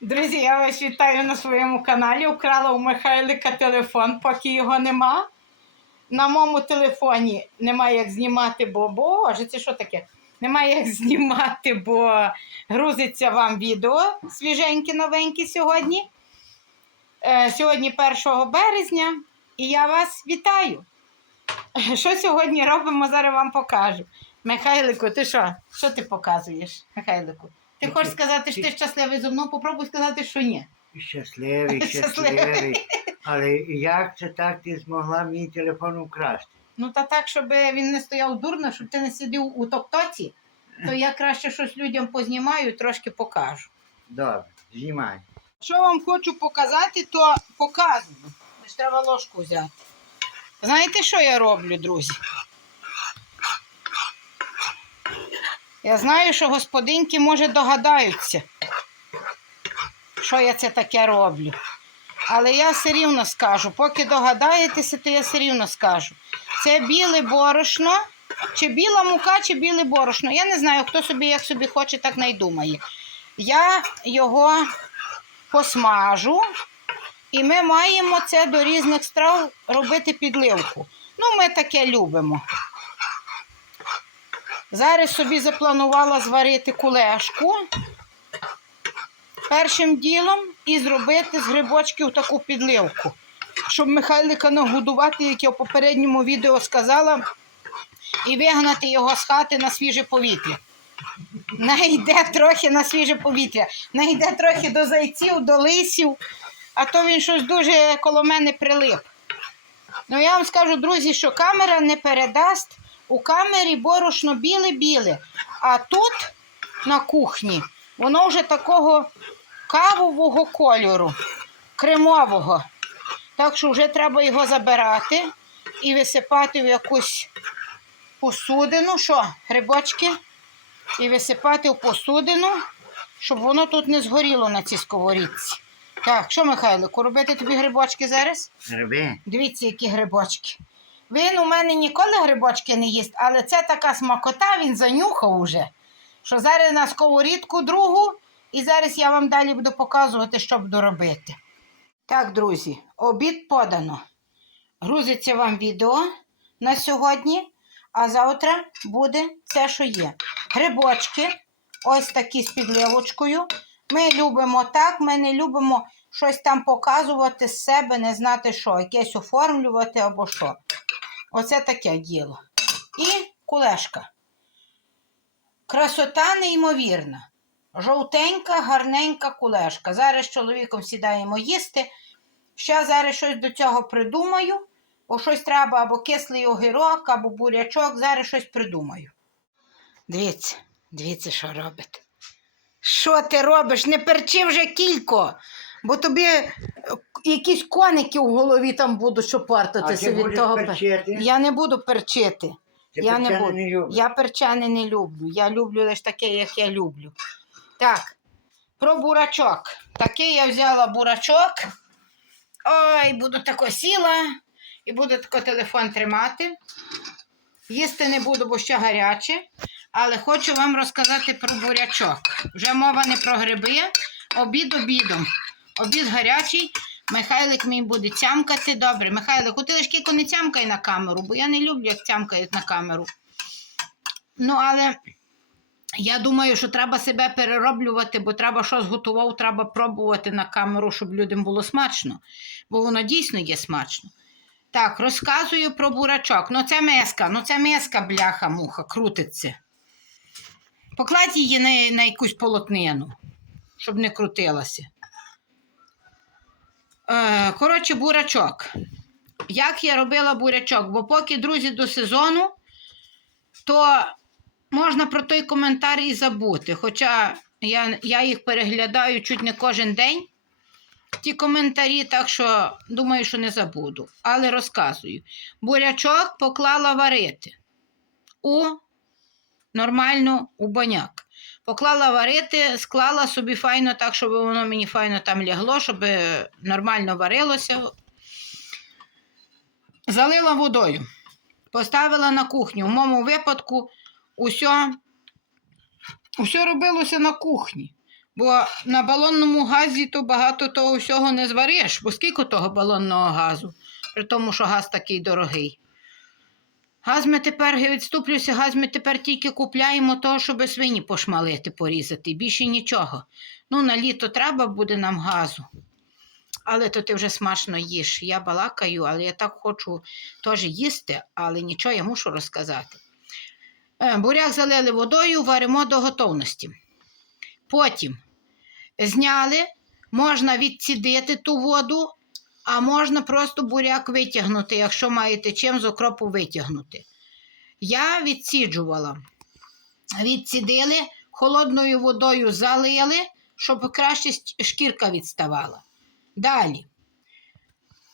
Друзі, я вас вітаю на своєму каналі. Украла у Михайлика телефон, поки його нема. На моєму телефоні немає як знімати, бо боже, це що таке? Немає як знімати, бо грузиться вам відео свіженьке, новеньке сьогодні. Е, сьогодні 1 березня, і я вас вітаю. Що сьогодні робимо, зараз вам покажу. Михайлику, ти що? Що ти показуєш, Михайлику? Ти хочеш сказати, що ти щасливий зо мною? Попробуй сказати, що ні. Щасливий, Щасливий. Але як це так ти змогла мій телефон украсти? Ну та так, щоб він не стояв дурно, щоб ти не сидів у топтоці, то я краще щось людям познімаю, трошки покажу. Добре, знімай. Що вам хочу показати, то показую. Лиш треба ложку взяти. Знаєте, що я роблю, друзі? Я знаю, що господинки, може, догадаються, що я це таке роблю. Але я все рівно скажу. Поки догадаєтеся, то я все рівно скажу. Це біле борошно, чи біла мука, чи біле борошно. Я не знаю, хто собі як собі хоче, так найдумає. Я його посмажу, і ми маємо це до різних страв робити підливку. Ну, ми таке любимо. Зараз собі запланувала зварити кулешку першим ділом і зробити з грибочків таку підливку. Щоб Михайлика нагодувати, як я в попередньому відео сказала, і вигнати його з хати на свіже повітря. Найде трохи на свіже повітря, найде трохи до зайців, до лисів, а то він щось дуже коло мене прилип. Ну я вам скажу, друзі, що камера не передасть. У камері борошно біле-біле, а тут на кухні воно вже такого кавового кольору, кремового. Так що вже треба його забирати і висипати в якусь посудину. Що, грибочки? І висипати в посудину, щоб воно тут не згоріло на цій сковорідці. Так, що, Михайлику, робити тобі грибочки зараз? Гриби? Дивіться, які грибочки. Він у мене ніколи грибочки не їсть, але це така смакота, він занюхав уже. Що зараз на сковорідку другу, і зараз я вам далі буду показувати, що буду робити. Так, друзі, обід подано. Грузиться вам відео на сьогодні, а завтра буде все, що є. Грибочки, ось такі з підливочкою. Ми любимо так, ми не любимо щось там показувати з себе, не знати що, якесь оформлювати або що. Оце таке діло. І кулешка. Красота неймовірна. Жовтенька, гарненька кулешка. Зараз з чоловіком сідаємо їсти. Ще зараз щось до цього придумаю, бо щось треба або кислий огірок, або бурячок. Зараз щось придумаю. Дивіться, дивіться, що робить. Що ти робиш? Не перчи вже кілько, бо тобі якісь коники в голові там будуть А шопортатися ти від того. пер- перчити? Я не буду перчити. Ти я не перчене буду. не любиш? Я перчене не люблю. Я люблю лише таке, як я люблю. Так, про бурачок. Такий я взяла бурачок. Ой, буду тако сіла і буду тако телефон тримати. Їсти не буду, бо ще гаряче. Але хочу вам розказати про бурячок. Вже мова не про гриби, обід обідом. Обід гарячий. Михайлик мій буде тямкати. Добре, Михайлик, ти лише кілько не тямкай на камеру, бо я не люблю, як тямкають на камеру. Ну, але я думаю, що треба себе перероблювати, бо треба що зготував, треба пробувати на камеру, щоб людям було смачно. Бо воно дійсно є смачно. Так, розказую про бурачок. Ну, це миска, ну це миска, бляха, муха, крутиться. Покладь її на, на якусь полотнину, щоб не крутилася. Е, коротше, бурячок. Як я робила бурячок? Бо поки, друзі, до сезону, то можна про той коментар і забути. Хоча я, я їх переглядаю чуть не кожен день. Ті коментарі, так що думаю, що не забуду. Але розказую. Бурячок поклала варити у нормально у баняк. Поклала варити, склала собі файно так, щоб воно мені файно там лягло, щоб нормально варилося. Залила водою. Поставила на кухню. В моєму випадку усе, усе робилося на кухні. Бо на балонному газі то багато того всього не звариш. Бо скільки того балонного газу? При тому, що газ такий дорогий. Газ ми тепер відступлюся, газ ми тепер тільки купляємо того, щоб свині пошмалити, порізати. Більше нічого. Ну, на літо треба буде нам газу. Але то ти вже смачно їш. Я балакаю, але я так хочу теж їсти, але нічого я мушу розказати. Е, Буряк залили водою, варимо до готовності. Потім зняли, можна відцідити ту воду, а можна просто буряк витягнути, якщо маєте чим з окропу витягнути. Я відсіджувала. Відцідили, холодною водою залили, щоб краще шкірка відставала. Далі.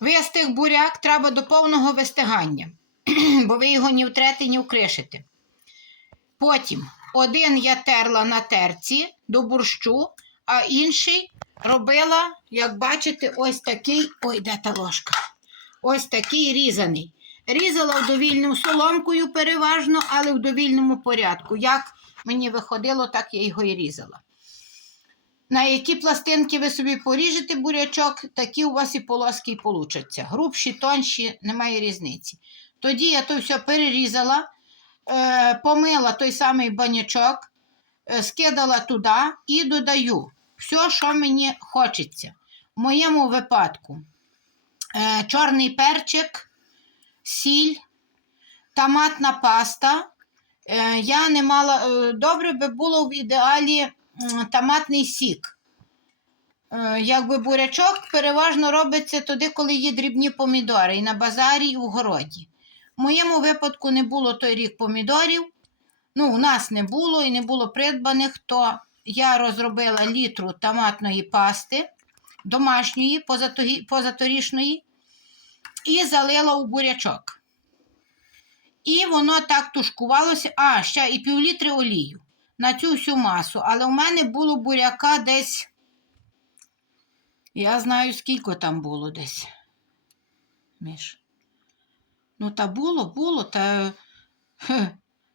Вистиг буряк треба до повного вистигання, бо ви його ні втрете, ні вкришите. Потім один я терла на терці до борщу, а інший робила, як бачите, ось такий. Ой, де та ложка? Ось такий різаний. Різала в соломкою переважно, але в довільному порядку. Як мені виходило, так я його і різала. На які пластинки ви собі поріжете бурячок, такі у вас і полоски і получаться. Грубші, тонші, немає різниці. Тоді я то все перерізала, е, помила той самий банячок, е, скидала туди і додаю все, що мені хочеться. В моєму випадку е, чорний перчик, сіль, томатна паста. Е, я не мала, е, добре би було в ідеалі томатний сік. Якби бурячок переважно робиться тоді, коли є дрібні помідори, і на базарі, і в городі. В моєму випадку не було той рік помідорів. Ну, у нас не було і не було придбаних, то я розробила літру томатної пасти домашньої, позаторі- позаторішної, і залила у бурячок. І воно так тушкувалося, а ще і півлітри олію на цю всю масу. Але у мене було буряка десь. Я знаю, скільки там було десь. Міш. Ну, та було, було, та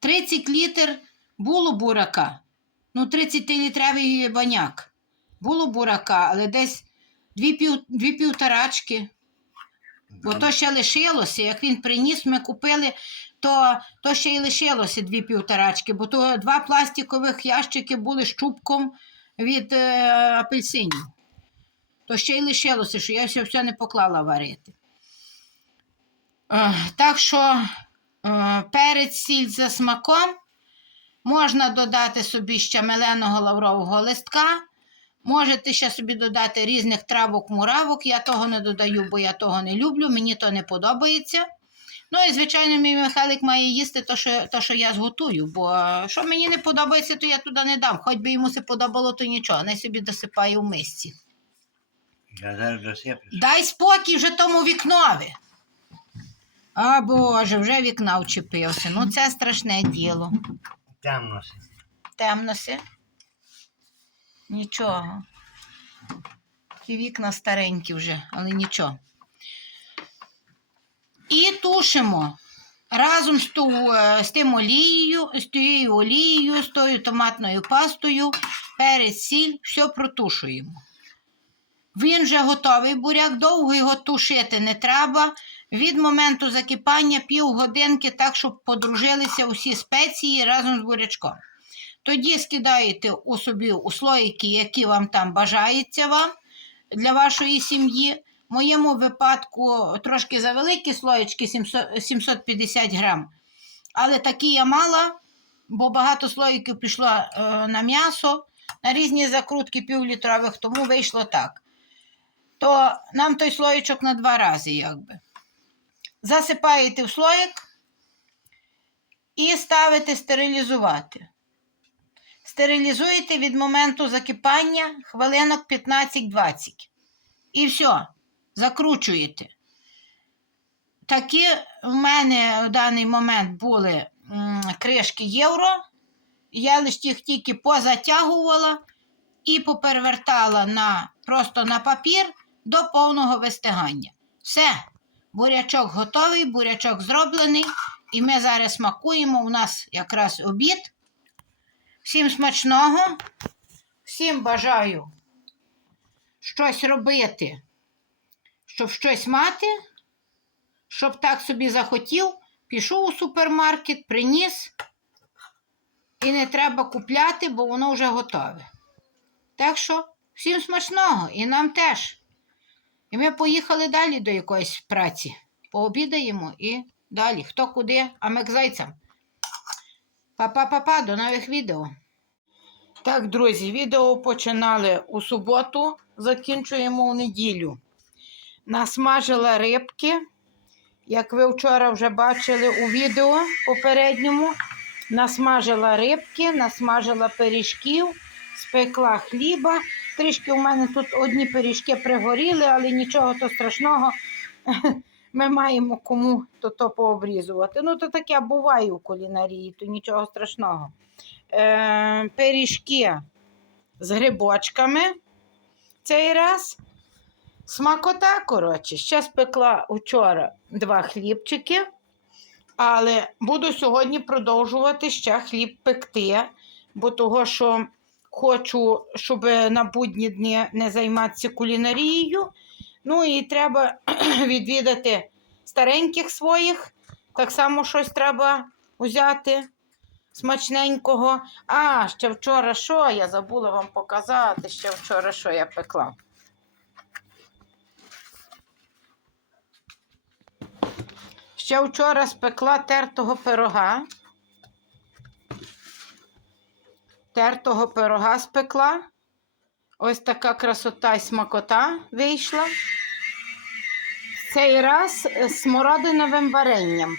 30 літр було бурака. Ну, 30-літровий баняк. Було бурака, але десь дві, пів, дві півторачки. Бо то ще лишилося, як він приніс, ми купили, то, то ще й лишилося дві півторачки, бо то два пластикових ящики були з чубком від е, апельсинів. То ще й лишилося, що я все, все не поклала варити. Е, так що е, перець сіль за смаком. Можна додати собі ще меленого лаврового листка. Можете ще собі додати різних травок, муравок. Я того не додаю, бо я того не люблю, мені то не подобається. Ну і, звичайно, мій Михайлик має їсти те, що, то, що я зготую, бо е, що мені не подобається, то я туди не дам. Хоч би йому се подобало, то нічого, не собі досипає в мисці. Я зараз досиплю. Дай спокій вже тому вікнові. А Боже, вже вікна вчепився. Ну це страшне діло. Темно. все. Темно си? Нічого. Ті вікна старенькі вже, але нічого. І тушимо разом з, ту, е, з тим олією, з тією олією, з тою томатною пастою, перець, сіль, все протушуємо. Він вже готовий буряк, довго його тушити не треба. Від моменту закипання півгодинки, так, щоб подружилися усі спеції разом з бурячком. Тоді скидаєте у собі у слоїки, які вам там бажається вам для вашої сім'ї. В моєму випадку трошки завеликі слоєчки 700 750 грам. Але такі я мала, бо багато слоїків пішло е, на м'ясо, на різні закрутки півлітрових, тому вийшло так. То нам той слоєчок на два рази, якби. Засипаєте в слоїк і ставите стерилізувати. Стерилізуєте від моменту закипання хвилинок 15-20. І все, закручуєте. Такі в мене в даний момент були кришки євро. Я лише їх тільки позатягувала і поперевертала на, просто на папір до повного вистигання. Все, бурячок готовий, бурячок зроблений. І ми зараз смакуємо. У нас якраз обід. Всім смачного, всім бажаю щось робити, щоб щось мати, щоб так собі захотів, пішов у супермаркет, приніс, і не треба купляти, бо воно вже готове. Так що всім смачного і нам теж. І ми поїхали далі до якоїсь праці. Пообідаємо і далі. Хто куди, а ми к зайцям. Па-па-па-па, до нових відео. Так, друзі, відео починали у суботу, закінчуємо у неділю. Насмажила рибки. Як ви вчора вже бачили у відео попередньому, насмажила рибки, насмажила пиріжків, спекла хліба. Трішки у мене тут одні пиріжки пригоріли, але нічого то страшного. Ми маємо кому то, то пообрізувати. Ну, то таке буває у кулінарії, то нічого страшного. Е, пиріжки з грибочками цей раз. Смакота, коротше, ще спекла вчора два хлібчики, але буду сьогодні продовжувати ще хліб пекти, бо того, що хочу, щоб на будні дні не займатися кулінарією. Ну і треба відвідати стареньких своїх. Так само щось треба взяти смачненького. А, ще вчора що? Я забула вам показати, ще вчора що я пекла. Ще вчора спекла тертого пирога. Тертого пирога спекла. Ось така красота і смакота вийшла. Цей раз з смородиновим варенням.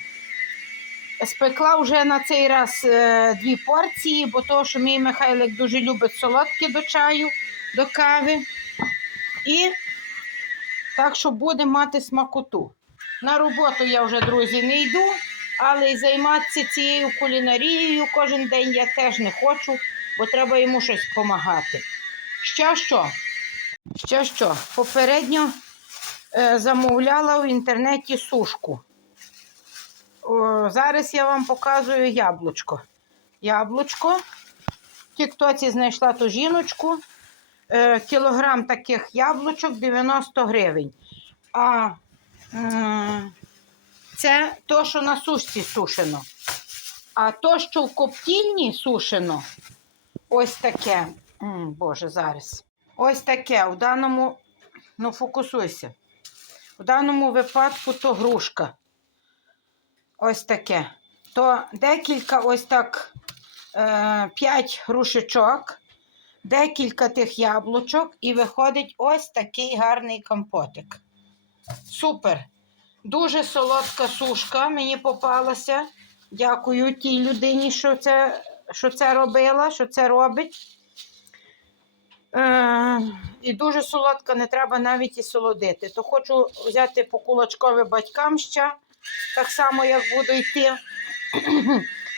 Спекла вже на цей раз е, дві порції, бо то, що мій Михайлик дуже любить солодке до чаю, до кави. І так що буде мати смакоту. На роботу я вже, друзі, не йду, але й займатися цією кулінарією кожен день я теж не хочу, бо треба йому щось допомагати. Що що? Що що? Попередньо е, замовляла в інтернеті сушку. Зараз я вам показую яблучко. Яблучко. В Тіктоці знайшла ту жіночку. Е, кілограм таких яблучок 90 гривень. А це то, що на сушці сушено. А то, що в коптільні сушено, ось таке. Боже, зараз. Ось таке. В даному, ну фокусуйся. В даному випадку то грушка. Ось таке. То декілька ось так е, 5 грушечок, декілька тих яблучок, і виходить ось такий гарний компотик. Супер. Дуже солодка сушка мені попалася. Дякую тій людині, що це, що це робила, що це робить. Е, і дуже солодка, не треба навіть і солодити. То хочу взяти по кулачкові батькам ще, так само, як буду йти.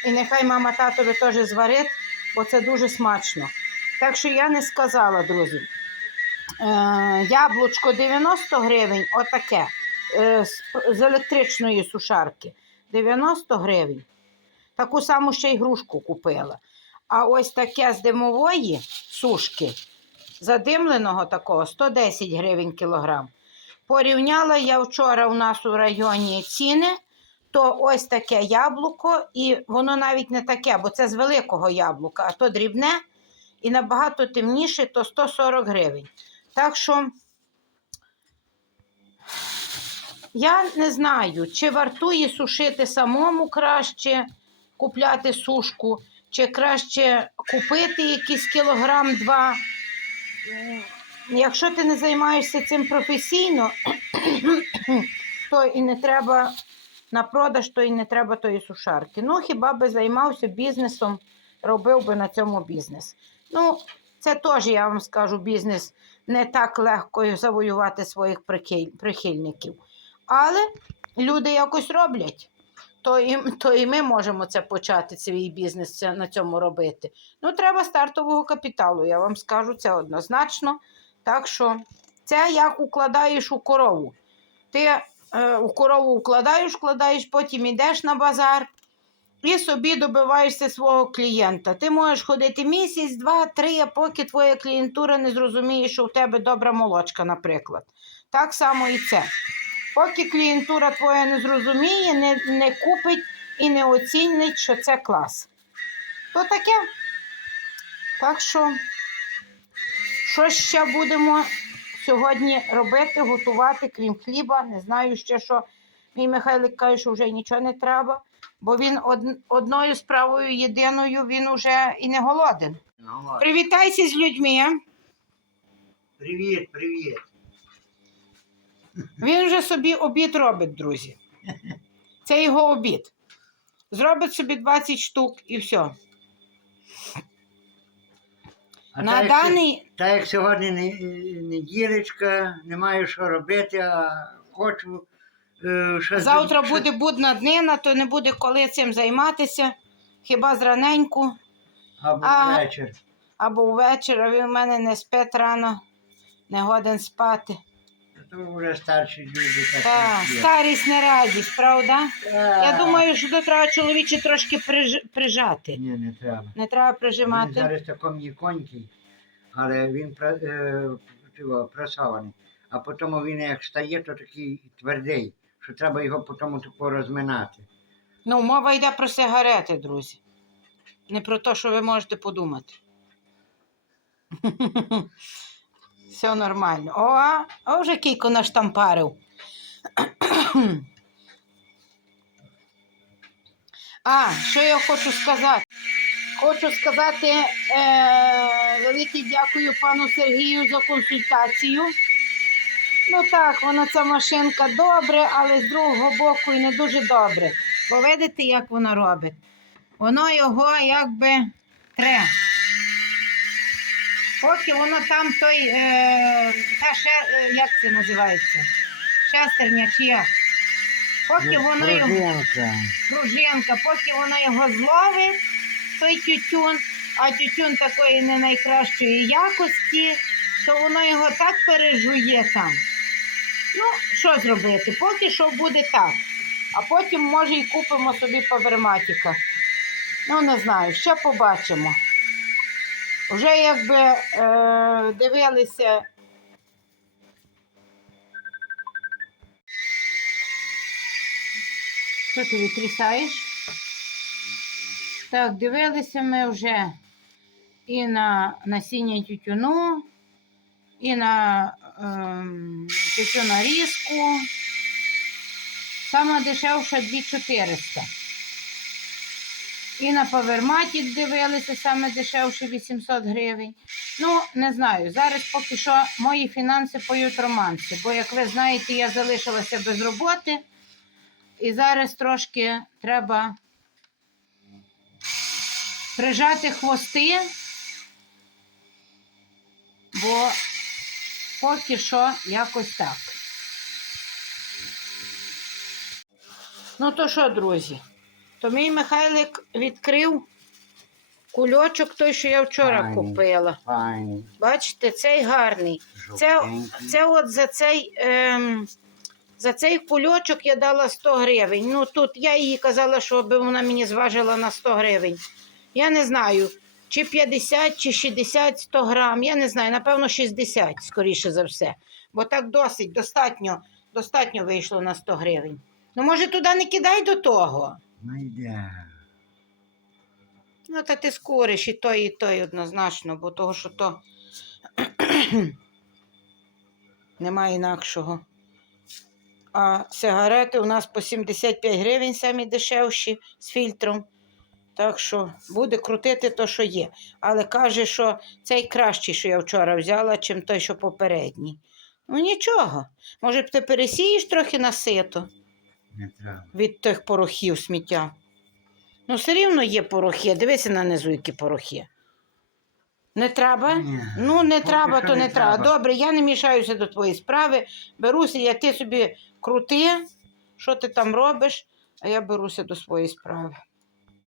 І нехай мама татові теж зварить, бо це дуже смачно. Так що я не сказала, друзі. Е, яблучко 90 гривень, отаке, е, з, з електричної сушарки. 90 гривень. Таку саму ще й грушку купила. А ось таке з димової сушки, задимленого такого, 110 гривень кілограм. Порівняла я вчора у нас у районі ціни, то ось таке яблуко, і воно навіть не таке, бо це з великого яблука, а то дрібне і набагато темніше, то 140 гривень. Так що я не знаю, чи вартує сушити самому краще, купляти сушку, чи краще купити якийсь кілограм два. Якщо ти не займаєшся цим професійно, то і не треба на продаж, то і не треба тої сушарки. Ну, хіба би займався бізнесом, робив би на цьому бізнес. Ну, це теж, я вам скажу, бізнес не так легко завоювати своїх прихильників. Але люди якось роблять. То і, то і ми можемо це почати, свій бізнес на цьому робити. Ну, треба стартового капіталу, я вам скажу це однозначно. Так що це як укладаєш у корову. Ти е, у корову укладаєш, вкладаєш, потім йдеш на базар і собі добиваєшся свого клієнта. Ти можеш ходити місяць, два, три, поки твоя клієнтура не зрозуміє, що в тебе добра молочка, наприклад. Так само і це. Поки клієнтура твоя не зрозуміє, не, не купить і не оцінить, що це клас. То таке. Так що, що ще будемо сьогодні робити, готувати, крім хліба. Не знаю ще, що мій Михайлик каже, що вже нічого не треба, бо він од- одною справою єдиною він уже і не голоден. Ну. Привітайся з людьми. Привіт, привіт. Він вже собі обід робить, друзі. Це його обід. Зробить собі 20 штук і все. А На та, як, даний та як сьогодні неділечка, не маю що робити, а хочу е, щось... завтра щось- буде будна днина, то не буде коли цим займатися. Хіба зраненьку Або А, вечір. або ввечері, а він в мене не спить рано, не годен спати. То вже старші люди так Та, є. старість не радість, правда? Я думаю, що треба чоловіче трошки приж- прижати. Ні, не треба. Не треба Він прижимати. зараз таком є конький, але він пра- е, цього, прасований. А потім він як стає, то такий твердий, що треба його потім тако розминати. Ну, мова йде про сигарети, друзі. Не про те, що ви можете подумати. Все нормально. О, о вже кілько наштампарив. А, що я хочу сказати? Хочу сказати е, велике дякую пану Сергію за консультацію. Ну так, вона ця машинка добре, але з другого боку і не дуже добре. Бо видите, як воно робить? Воно його якби тре. Поки воно там той, е, та ще, як це називається? Шестерня чи як? Поки Ну, воно його Пружинка. пружинка, поки вона його зловить, той тютюн, а тютюн такої не найкращої якості, то воно його так пережує там. Ну, що зробити? Поки що буде так. А потім, може, і купимо собі паверматіка. Ну, не знаю, ще побачимо. Вже якби е, дивилися. Що ти витрісаєш? Так, дивилися ми вже і на насіння тютюну, і на ем, тютюнорізку. Сама дешевша 2400. І на паверматік дивилися, саме дешевше 800 гривень. Ну, не знаю. Зараз поки що мої фінанси поють романси, бо, як ви знаєте, я залишилася без роботи. І зараз трошки треба прижати хвости, бо поки що якось так. Ну то що, друзі? То мій Михайлик відкрив кульочок той, що я вчора Файний. купила. Файний. Бачите, цей гарний. Це, це от за цей, ем, за цей кульочок я дала 100 гривень. Ну тут я їй казала, що вона мені зважила на 100 гривень. Я не знаю, чи 50, чи 60, 100 грам. Я не знаю, напевно, 60, скоріше за все. Бо так досить, достатньо, достатньо вийшло на 100 гривень. Ну, може, туди не кидай до того. Ну йде. Ну, та ти скориш і той, і той однозначно, бо того, що то немає інакшого. А сигарети у нас по 75 гривень самі дешевші з фільтром. Так що буде крутити то, що є. Але каже, що цей кращий, що я вчора взяла, чим той, що попередній. Ну нічого. Може б ти пересієш трохи на сито Не треба. від тих порохів сміття. Ну, все рівно є порохи. Дивися на низу, які порохи. Не треба? Ні. Ну, не Поки треба, що то не не треба. треба. Добре, я не мішаюся до твоєї справи. Беруся, я ти собі крути, що ти там робиш, а я беруся до своєї справи.